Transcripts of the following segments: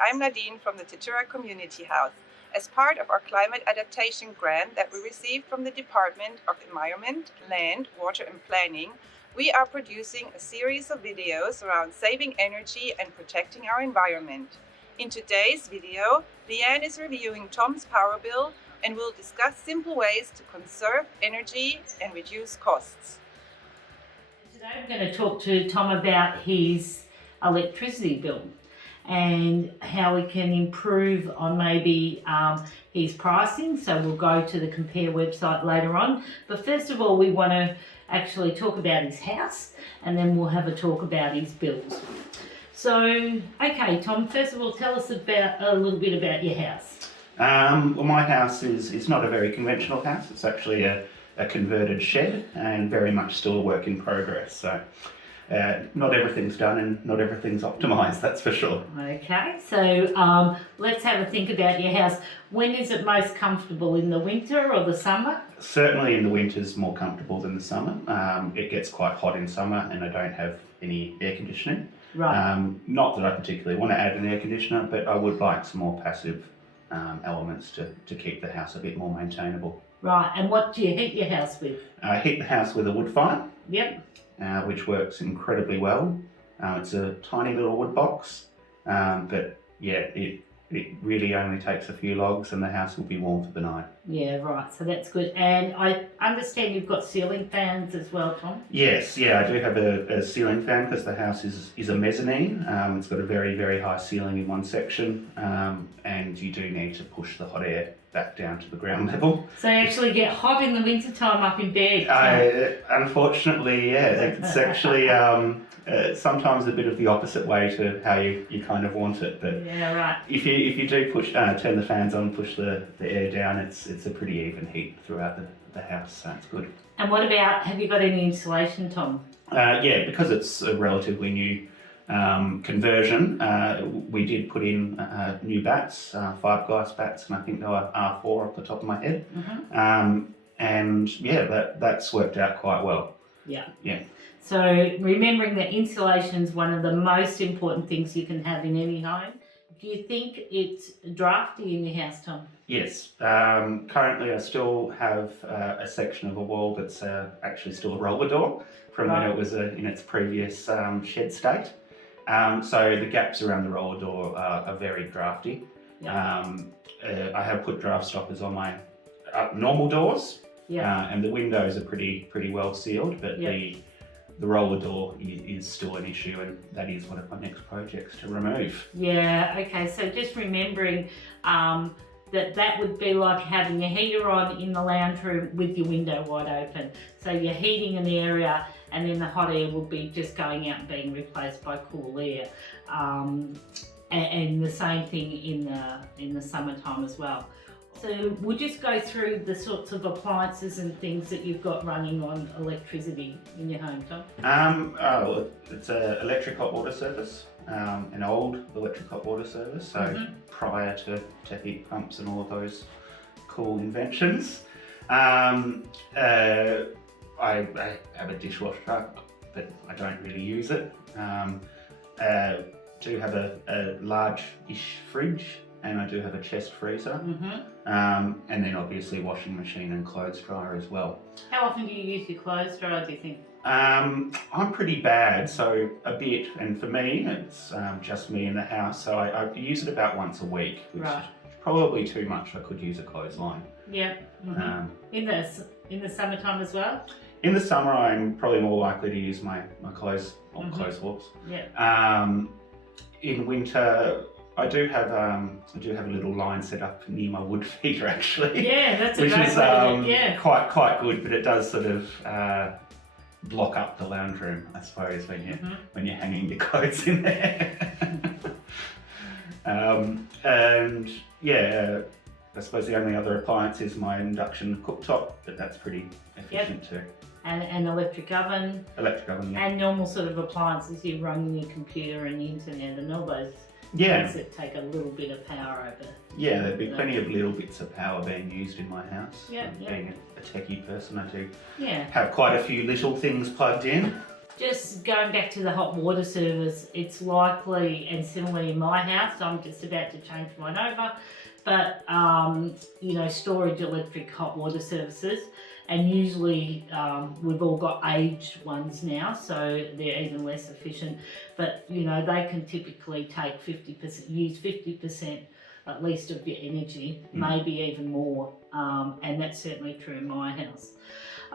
I'm Nadine from the Tatura Community House. As part of our climate adaptation grant that we received from the Department of Environment, Land, Water and Planning, we are producing a series of videos around saving energy and protecting our environment. In today's video, Leanne is reviewing Tom's power bill and will discuss simple ways to conserve energy and reduce costs. Today I'm going to talk to Tom about his electricity bill and how we can improve on maybe his pricing. So we'll go to the Compare website later on. But first of all, we want to actually talk about his house, and then we'll have a talk about his bills. So, okay, Tom, first of all, tell us about a little bit about your house. Well, my house is not a very conventional house. It's actually a converted shed and very much still a work in progress. So not everything's done and not everything's optimised, that's for sure. Okay, so let's have a think about your house. When is it most comfortable, in the winter or the summer? Certainly in the winter's more comfortable than the summer. It gets quite hot in summer and I don't have any air conditioning. Right. Not that I particularly want to add an air conditioner, but I would like some more passive elements to keep the house a bit more maintainable. Right, and what do you heat your house with? I heat the house with a wood fire. Yep. Which works incredibly well. It's a tiny little wood box, but yeah, it really only takes a few logs and the house will be warm for the night. Yeah, right, so that's good. And I understand you've got ceiling fans as well, Tom? Yes, yeah, I do have a ceiling fan because the house is a mezzanine. It's got a very, very high ceiling in one section, and you do need to push the hot air back down to the ground level. So you actually get hot in the winter time up in bed? Unfortunately, yeah, it's actually sometimes a bit of the opposite way to how you kind of want it. But yeah, right. If you do turn the fans on, push the air down, it's a pretty even heat throughout the house, so it's good. And what about, have you got any insulation, Tom? Yeah, because it's a relatively new conversion, we did put in new bats, fiberglass bats, and I think they were R4 off the top of my head. Mm-hmm. And yeah, that's worked out quite well. Yeah. Yeah. So remembering that insulation is one of the most important things you can have in any home. Do you think it's drafty in your house, Tom? Yes. Currently I still have a section of a wall that's actually still a roller door from when it was in its previous shed state. So the gaps around the roller door are very drafty. Yep. I have put draft stoppers on my normal doors, and the windows are pretty well sealed, but the roller door is still an issue, and that is one of my next projects to remove. Yeah, okay, so just remembering that would be like having a heater on in the lounge room with your window wide open. So you're heating an area and then the hot air will be just going out and being replaced by cool air. And the same thing in the summertime as well. So we'll just go through the sorts of appliances and things that you've got running on electricity in your home, Tom. It's an electric hot water service, an old electric hot water service, so prior to heat pumps and all of those cool inventions. I have a dishwasher, but I don't really use it. Do have a large-ish fridge, and I do have a chest freezer, and then obviously washing machine and clothes dryer as well. How often do you use your clothes dryer, do you think? I'm pretty bad, so a bit, and for me, it's just me in the house, so I use it about once a week, which is probably too much. I could use a clothesline. Yeah. In the summertime as well? In the summer, I'm probably more likely to use my clothes on clothes hooks. Yeah. In winter, I do have a little line set up near my wood feeder actually. Yeah, that's a which great is way quite good, but it does sort of block up the lounge room, I suppose, when you're hanging your clothes in there. And yeah, I suppose the only other appliance is my induction cooktop, but that's pretty efficient too. And an electric oven. Electric oven, yeah. And normal sort of appliances you run in your computer and the internet and all those things that take a little bit of power over. Yeah, there'd be plenty of little bits of power being used in my house. Yeah, Being a techie person, I do Yeah. have quite a few little things plugged in. just going back to the hot water service, it's likely, and similarly in my house, I'm just about to change mine over, but you know, storage electric hot water services, and usually we've all got aged ones now, so they're even less efficient, but you know, they can typically take 50%, use 50% at least of your energy, maybe even more, and that's certainly true in my house.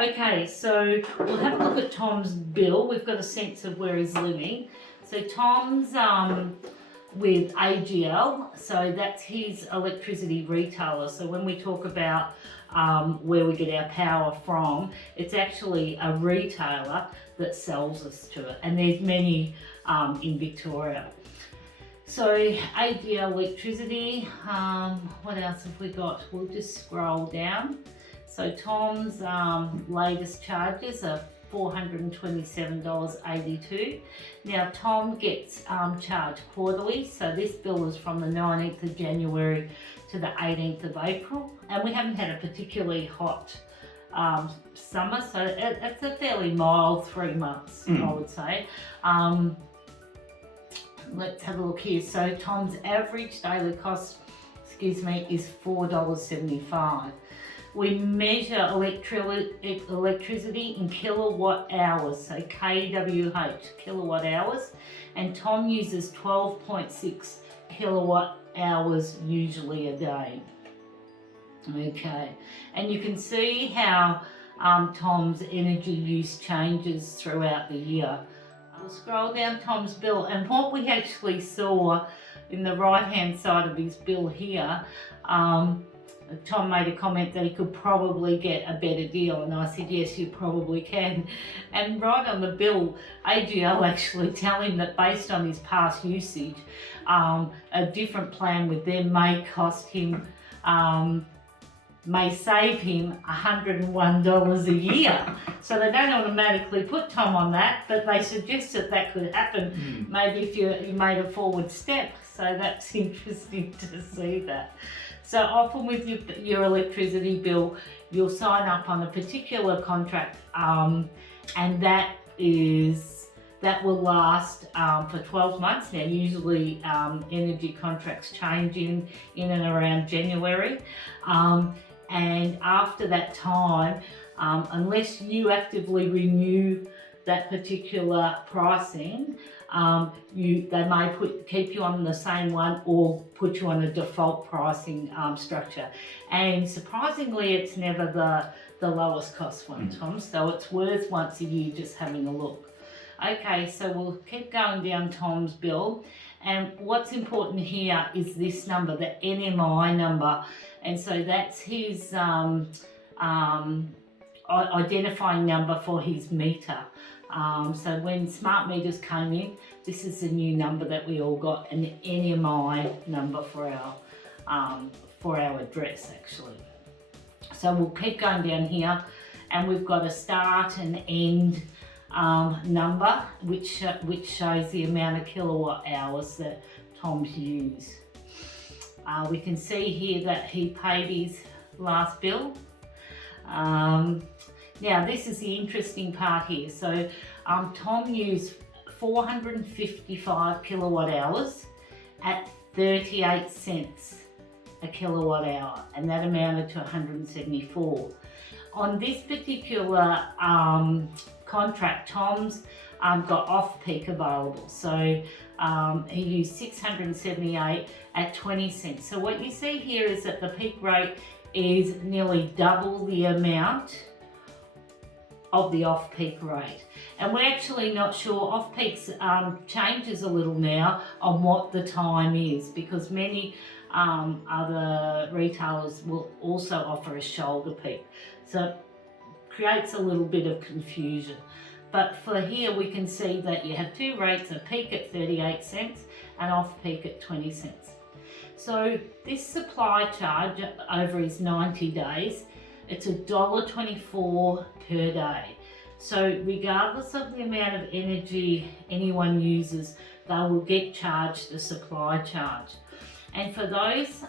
Okay, so we'll have a look at Tom's bill. We've got a sense of where he's living. So Tom's with AGL, so that's his electricity retailer. So when we talk about where we get our power from, it's actually a retailer that sells us to it, and there's many in Victoria. So AGL electricity, what else have we got? We'll just scroll down. So Tom's latest charges are $427.82. Now Tom gets charged quarterly, so this bill is from the 19th of January to the 18th of April, and we haven't had a particularly hot summer, so it's a fairly mild 3 months, I would say. Let's have a look here. So Tom's average daily cost, is $4.75. We measure electricity in kilowatt hours, so kWh, kilowatt hours, and Tom uses 12.6 kilowatt hours usually a day. Okay, and you can see how Tom's energy use changes throughout the year. We'll scroll down Tom's bill, and what we actually saw in the right hand side of his bill here, Tom made a comment that he could probably get a better deal, and I said yes, you probably can. And right on the bill, AGL actually tell him that based on his past usage, a different plan with them may cost him, may save him $101 a year. So they don't automatically put Tom on that, but they suggest that that could happen maybe if you made a forward step. So that's interesting to see that. So often with your electricity bill, you'll sign up on a particular contract, and that will last for 12 months. Now usually energy contracts change in and around January, and after that time, unless you actively renew that particular pricing, they may keep you on the same one or put you on a default pricing structure. And surprisingly, it's never the lowest cost one, Tom, so it's worth once a year just having a look. Okay, so we'll keep going down Tom's bill, and what's important here is this number, the NMI number, and so that's his identifying number for his meter. So when smart meters came in, this is the new number that we all got, an NMI number for our address actually. So we'll keep going down here, and we've got a start and end number which shows the amount of kilowatt hours that Tom's used. We can see here that he paid his last bill. Now this is the interesting part here. So Tom used 455 kilowatt hours at 38 cents a kilowatt hour, and that amounted to 174. On this particular contract, Tom's got off-peak available. So he used 678 at 20 cents. So what you see here is that the peak rate is nearly double the amount of the off-peak rate. And we're actually not sure, off-peaks changes a little now on what the time is, because many other retailers will also offer a shoulder peak. So it creates a little bit of confusion. But for here we can see that you have two rates, a peak at 38 cents and off-peak at 20 cents. So this supply charge over his 90 days, it's $1.24 per day. So regardless of the amount of energy anyone uses, they will get charged the supply charge. And for those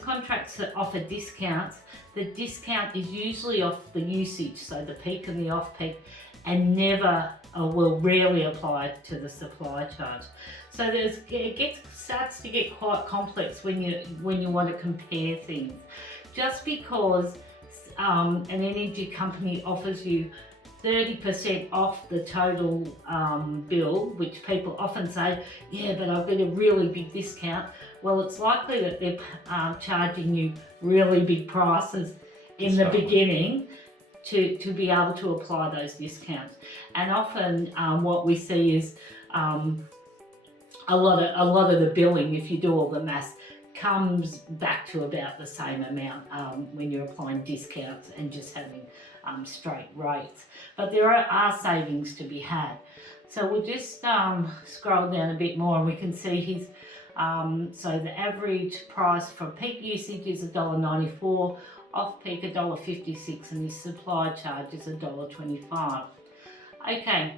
contracts that offer discounts, the discount is usually off the usage, so the peak and the off-peak, and never will rarely apply to the supply charge. So starts to get quite complex when you want to compare things. Just because an energy company offers you 30% off the total bill, which people often say, yeah, but I've got a really big discount. Well, it's likely that they're charging you really big prices in the beginning to be able to apply those discounts. And often what we see is a lot of the billing, if you do all the maths, comes back to about the same amount when you're applying discounts and just having straight rates. But there are savings to be had. So we'll just scroll down a bit more and we can see his, so the average price for peak usage is $1.94, off peak $1.56, and his supply charge is $1.25. Okay,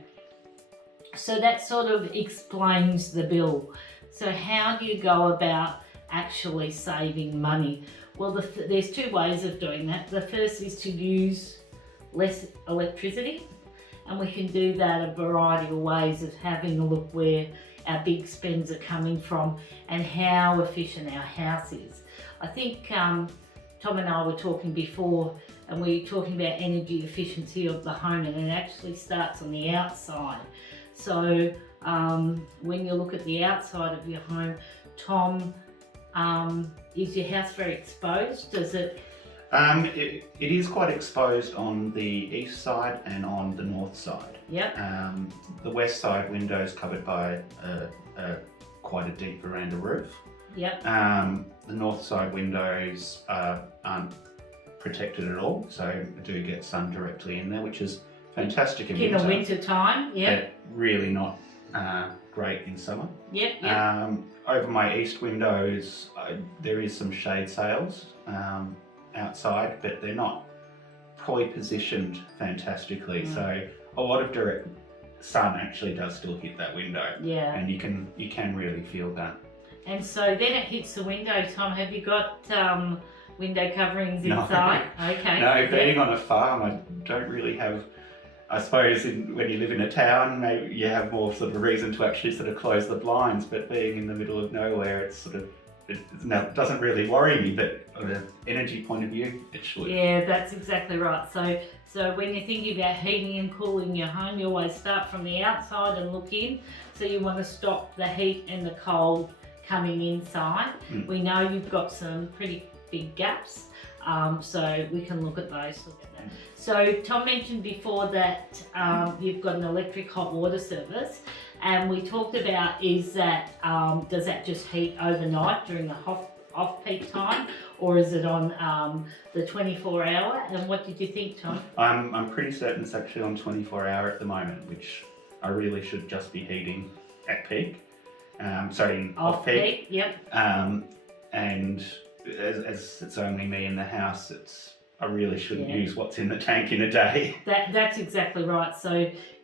so that sort of explains the bill. So how do you go about actually saving money? Well, there's two ways of doing that. The first is to use less electricity, and we can do that a variety of ways of having a look where our big spends are coming from and how efficient our house is. I think Tom and I were talking before, and we were talking about energy efficiency of the home, and it actually starts on the outside. So when you look at the outside of your home, Tom, is your house very exposed? Does it? It is quite exposed on the east side and on the north side. Yep. The west side window is covered by quite a deep veranda roof. Yep. The north side windows aren't protected at all, so I do get sun directly in there, which is fantastic in winter. In the winter time, yeah. But really not great in summer. Yep, yep. Over my east windows, there is some shade sails outside, but they're not probably positioned fantastically. So a lot of direct sun actually does still hit that window. Yeah. And you can really feel that. And so then it hits the window, Tom. Have you got window coverings inside? No. Okay. No, being on a farm, I don't really have. I suppose when you live in a town, maybe you have more sort of reason to actually sort of close the blinds. But being in the middle of nowhere, it's sort of it doesn't really worry me. But on an energy point of view, it should. Yeah, that's exactly right. So when you're thinking about heating and cooling your home, you always start from the outside and look in. So you want to stop the heat and the cold coming inside. We know you've got some pretty big gaps, so we can look at those. So Tom mentioned before that you've got an electric hot water service, and we talked about does that just heat overnight during the off-peak time, or is it on the 24-hour? And what did you think, Tom? I'm pretty certain it's actually on 24-hour at the moment, which I really should just be heating at peak. Off peak. Yep. And as it's only me in the house, I really shouldn't use what's in the tank in a day. That's exactly right. So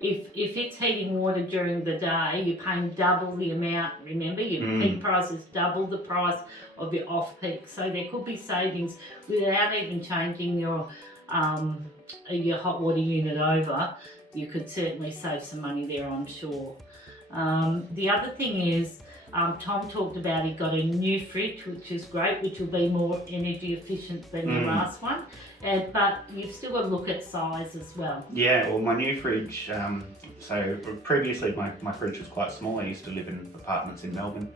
if it's heating water during the day, you're paying double the amount. Remember, your peak price is double the price of your off-peak. So there could be savings without even changing your hot water unit over. You could certainly save some money there, I'm sure. The other thing is, Tom talked about he got a new fridge, which is great, which will be more energy efficient than your last one. But you've still got to look at size as well. Yeah, well, my new fridge, so previously my fridge was quite small. I used to live in apartments in Melbourne,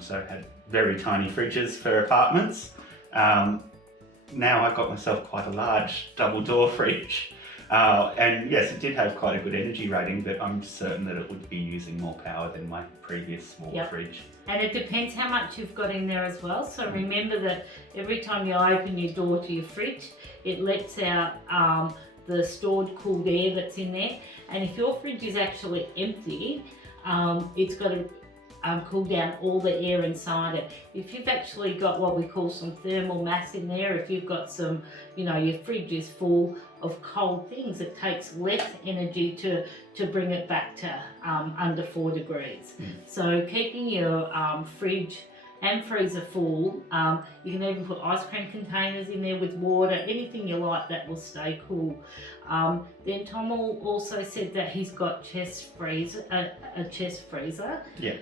so I had very tiny fridges for apartments. Now I've got myself quite a large double door fridge. And yes, it did have quite a good energy rating, but I'm certain that it would be using more power than my previous small fridge. And it depends how much you've got in there as well. So remember that every time you open your door to your fridge, it lets out the stored cooled air that's in there. And if your fridge is actually empty, it's got to cool down all the air inside it. If you've actually got what we call some thermal mass in there, if you've got some, your fridge is full of cold things, it takes less energy to bring it back to under 4 degrees. So keeping your fridge and freezer full. You can even put ice cream containers in there with water, anything you like that will stay cool. Then Tom also said that he's got a chest freezer. Yeah.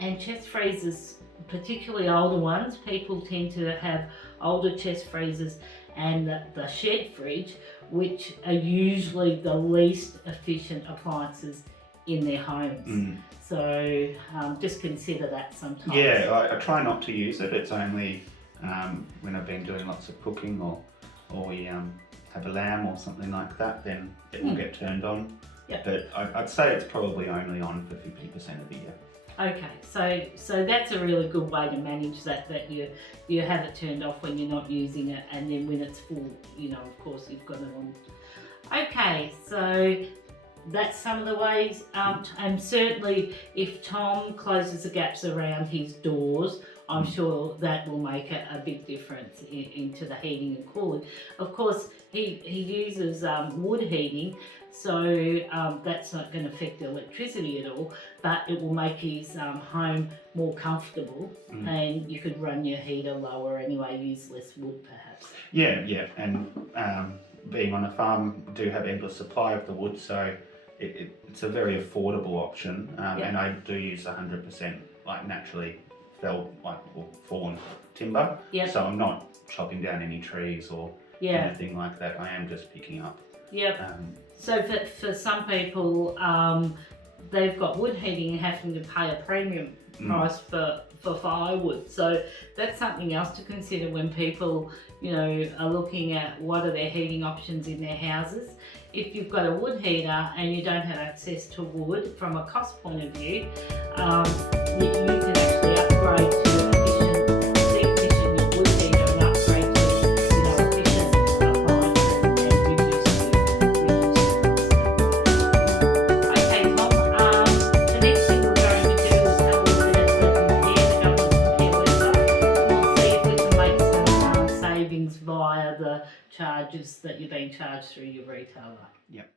And chest freezers, particularly older ones, people tend to have older chest freezers and the shed fridge, which are usually the least efficient appliances in their homes. So just consider that sometimes. Yeah, I try not to use it. It's only when I've been doing lots of cooking or we have a lamb or something like that, then it will get turned on. Yep. But I'd say it's probably only on for 50% of the year. Okay, so that's a really good way to manage that you have it turned off when you're not using it, and then when it's full, of course you've got it on. Okay, so that's some of the ways, and certainly if Tom closes the gaps around his doors, I'm sure that will make a big difference into the heating and cooling. Of course, he uses wood heating, so that's not going to affect the electricity at all, but it will make his home more comfortable, and you could run your heater lower anyway, use less wood perhaps. Yeah, and being on a farm, we do have endless supply of the wood, so it's a very affordable option, and I do use 100% like naturally felled, or fallen timber. Yep. So I'm not chopping down any trees or anything like that. I am just picking up. Yep. So for some people, they've got wood heating and having to pay a premium price for firewood. So that's something else to consider when people, are looking at what are their heating options in their houses. If you've got a wood heater and you don't have access to wood, from a cost point of view, you can actually upgrade to decommission your wood heater and upgrade to efficient appliances and reduce your costs. Okay, Tom, the next thing we're going to do is have a look at the government compare website. We'll see if we can make some savings via the charges that you're being charged through your retailer. Yep.